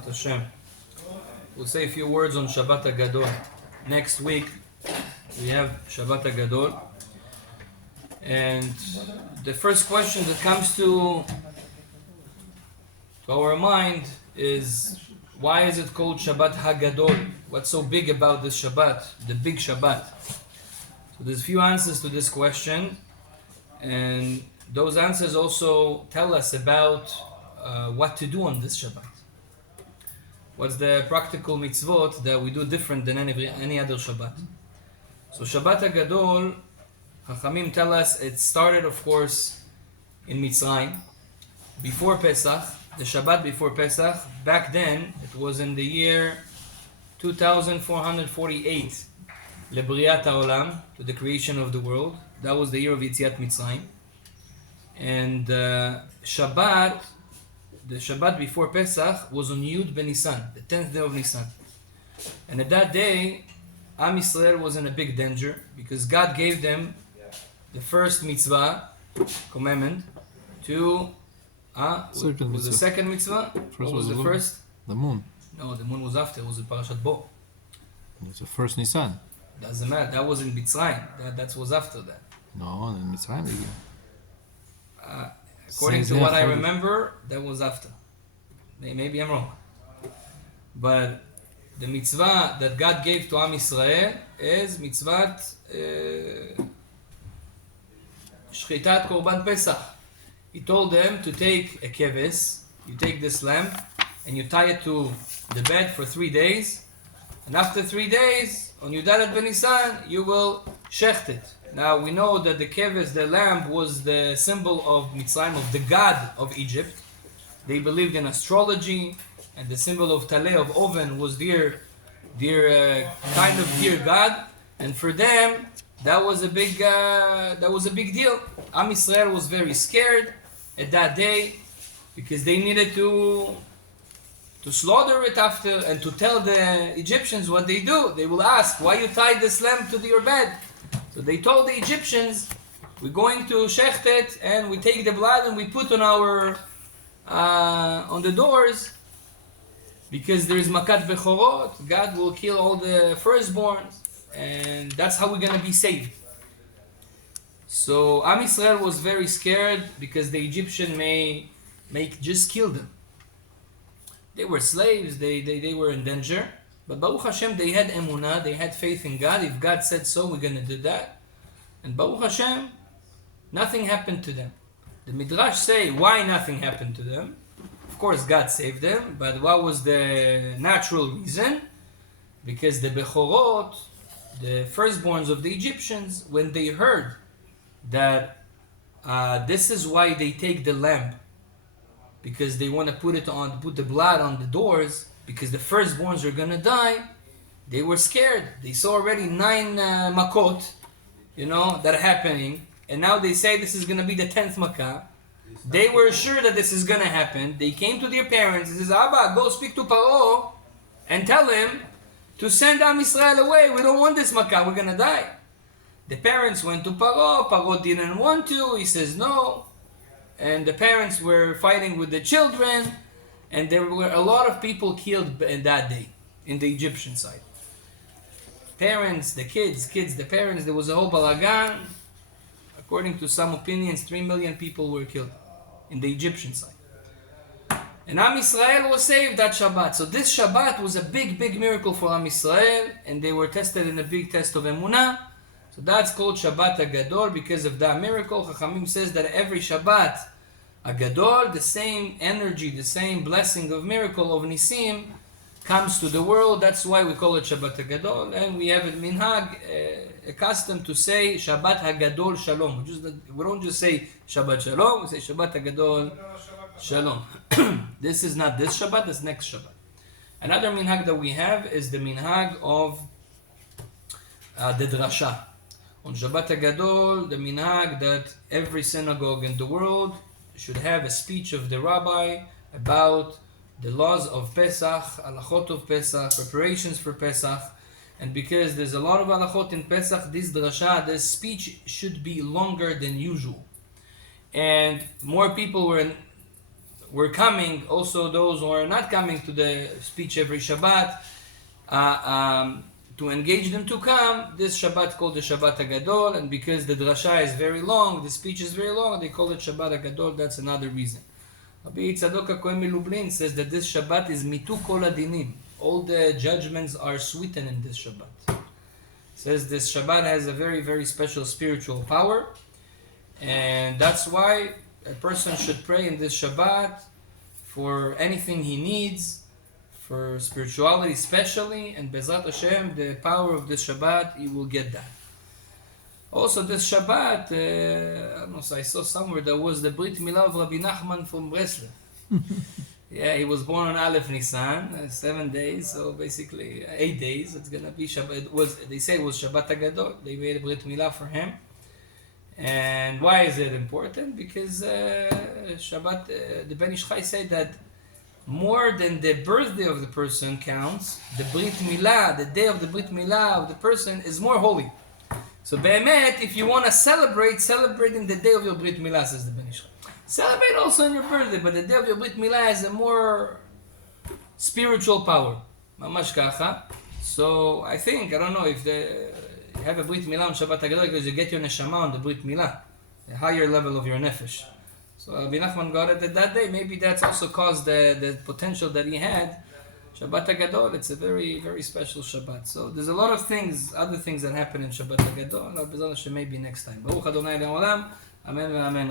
Bezrat Hashem. We'll say a few words on Shabbat Hagadol. Next week we have Shabbat Hagadol. And the first question that comes to our mind is, why is it called Shabbat Hagadol? What's so big about this Shabbat, the big Shabbat? So there's a few answers to this question, and those answers also tell us about what to do on this Shabbat. What's the practical mitzvot that we do different than any other Shabbat? So Shabbat Hagadol, Chachamim tell us it started, of course, in Mitzrayim, before Pesach, the Shabbat before Pesach. Back then, it was in the year 2448, Lebriat HaOlam, to the creation of the world. That was the year of Yetziat Mitzrayim. And Shabbat, the Shabbat before Pesach, was on Yud Ben Nisan, the 10th day of Nisan. And at that day, Am Yisrael was in a big danger, because God gave them the first mitzvah, commandment, to... was the second mitzvah? What was the first? The moon. No, the moon was after. It was in Parashat Bo. It was the first Nisan. Doesn't matter. That was in Mitzrayim. That was after that. No, in Mitzrayim. According to what I remember, that was after. Maybe I'm wrong. But the mitzvah that God gave to Am Yisrael is mitzvah Shchitat Korban Pesach. He told them to take a keves, you take this lamb, and you tie it to the bed for 3 days, and after 3 days, on Yudalet Ben Nisan, you will shecht it. Now we know that the keves, the lamb, was the symbol of Mitzrayim, of the god of Egypt. They believed in astrology, and the symbol of Taleh, of oven, was their kind of dear god, and for them, that was a big deal. Am Yisrael was very scared at that day, because they needed to slaughter it after, and to tell the Egyptians what they do. They will ask, why you tied this lamb to your bed? So they told the Egyptians, we're going to shecht it, and we take the blood and we put on our on the doors, because there is makat bechorot. God will kill all the firstborns, and that's how we're going to be saved. So Am Yisrael was very scared, because the Egyptian may just kill them. They were slaves, they were in danger. But Baruch Hashem, they had emunah, they had faith in God. If God said so, we're going to do that. And Baruch Hashem, nothing happened to them. The Midrash say, why nothing happened to them? Of course, God saved them, but what was the natural reason? Because the Bechorot, the firstborns of the Egyptians, when they heard that this is why they take the lamb, because they want to put the blood on the doors, because the firstborns are going to die, they were scared. They saw already 9 makot, that are happening, and now they say this is going to be the 10th makkah. They were sure that this is going to happen. They came to their parents and says, Abba, go speak to Paro and tell him to send Am Yisrael away. We don't want this makkah, we're going to die. The parents went to Paro. Paro didn't want to. He says no. And the parents were fighting with the children. And there were a lot of people killed in that day, in the Egyptian side. Parents, the kids, the parents, there was a whole balagan. According to some opinions, 3 million people were killed in the Egyptian side. And Am Yisrael was saved that Shabbat. So this Shabbat was a big, big miracle for Am Yisrael. And they were tested in a big test of emunah. So that's called Shabbat Hagadol, because of that miracle. Chachamim says that every Shabbat Hagadol, the same energy, the same blessing of miracle of Nisim comes to the world. That's why we call it Shabbat Hagadol. And we have a minhag, a custom to say Shabbat Hagadol Shalom. We don't just say Shabbat Shalom, we say Shabbat Hagadol Shalom. This is not this Shabbat, this next Shabbat. Another minhag that we have is the minhag of the drasha. On Shabbat Hagadol, the minhag that every synagogue in the world should have a speech of the rabbi about the laws of Pesach, halachot of Pesach, preparations for Pesach. And because there's a lot of halachot in Pesach, this drasha, this speech should be longer than usual. And more people were coming, also those who are not coming to the speech every Shabbat, to engage them to come, this Shabbat called the Shabbat Hagadol, and because the drasha is very long, the speech is very long, they call it Shabbat Hagadol. That's another reason. Rabbi Tzadok HaKohen Milublin says that this Shabbat is mitu kol adinim. All the judgments are sweetened in this Shabbat. Says this Shabbat has a very, very special spiritual power, and that's why a person should pray in this Shabbat for anything he needs, for spirituality especially, and Bezrat Hashem, the power of this Shabbat, he will get that. Also this Shabbat, I don't know, so I saw somewhere there was the Brit Milah of Rabbi Nachman from Breslev. Yeah, he was born on Aleph Nisan, 7 days, so basically 8 days. It's gonna be Shabbat. They say it was Shabbat Hagadol. They made a Brit Milah for him. And why is it important? Because Shabbat, the Ben Ish Chai said that more than the birthday of the person counts, the Brit Milah, the day of the Brit Milah of the person is more holy. So Be'emet, if you want to celebrate in the day of your Brit Milah, says the Ben Ish Chai. Celebrate also on your birthday, but the day of your Brit Milah has a more spiritual power. Mamash kacha. So I think, I don't know, if you have a Brit Milah on Shabbat Hagadol, because you get your neshama on the Brit Milah, a higher level of your nefesh. So Rabbi Nachman got it that day. Maybe that's also caused the potential that he had. Shabbat Hagadol, it's a very, very special Shabbat. So there's a lot of things, other things that happen in Shabbat Hagadol. Maybe next time. Baruch Adonai Le'olam. Amen. Amen.